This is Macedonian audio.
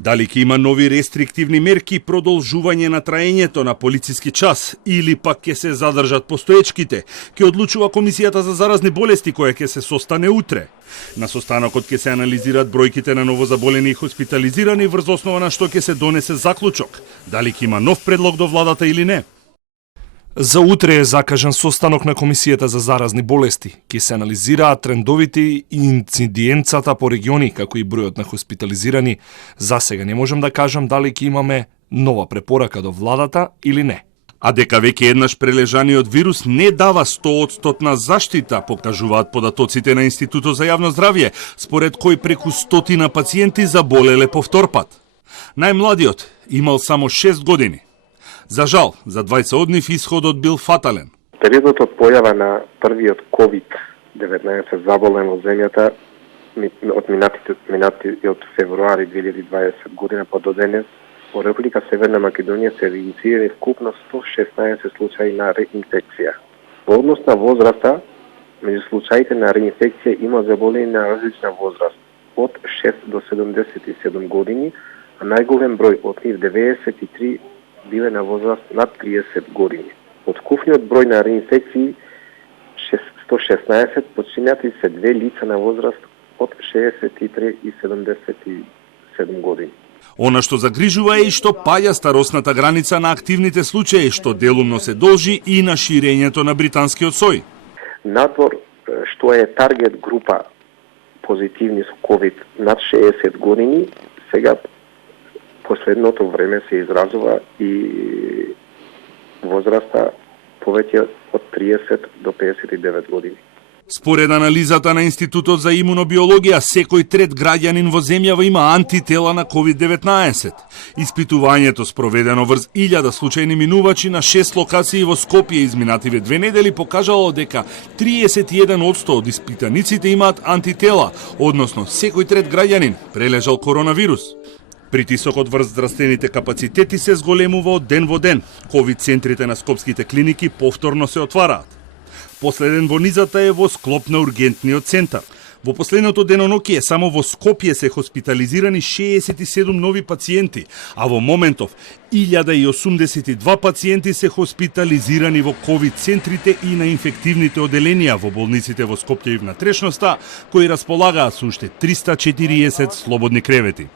Дали ќе има нови рестриктивни мерки, продолжување на траењето на полициски час или пак ќе се задржат постоечките, ќе одлучува Комисијата за заразни болести која ќе се состане утре. На состанокот ќе се анализираат бројките на новозаболени и хоспитализирани врз основа на што ќе се донесе заклучок, дали ќе има нов предлог до владата или не. За утре е закажан состанок на Комисијата за заразни болести. Ке се анализираат трендовите и инцидиенцата по региони, како и бројот на хоспитализирани. За сега не можам да кажам дали ќе имаме нова препорака до владата или не. А дека веќе еднаш прележаниот вирус не дава 100% заштита, покажуваат податоците на Институтот за јавно здравје, според кој преку 100 пациенти заболеле по втор пат. Најмладиот имал само 6 години. За жал, за 20 од нив исходот бил фатален. Периодот од појава на првиот COVID-19 заболен во земјата од минатиот февруари 2020 година па до денес во Република Северна Македонија се регистрирани вкупно 116 случаи на реинфекција. Во однос на возраста, меѓу случаите на реинфекција има заболени на различна возраст, од 6 до 77 години, а најголем број од нив 93 биле на возраст над 30 години. Од вкупниот број на реинфекции 116 починати се две лица на возраст од 63 и 77 години. Она што загрижува е и што паѓа старосната граница на активните случаи, што делумно се должи и на ширењето на британскиот сој. Надвор што е таргет група позитивни со COVID над 60 години, сега последното време се изразува и возраста повеќе од 30 до 59 години. Според анализата на Институтот за имунобиологија, секој трет граѓанин во земјава има антитела на COVID-19. Испитувањето спроведено врз 1000 случајни минувачи на 6 локации во Скопје изминативе 2 недели покажало дека 31% од испитаниците имаат антитела, односно секој трет граѓанин прележал коронавирус. Притисокот врз здравствените капацитети се зголемува од ден во ден. Ковид центрите на скопските клиники повторно се отвараат. Последен во низата е во склоп на ургентниот центар. Во последното деноноќие само во Скопје се хоспитализирани 67 нови пациенти, а во моментов 1082 пациенти се хоспитализирани во ковид центрите и на инфективните оделенија во болниците во Скопје и внатрешноста, кои располагаат со уште 340 слободни кревети.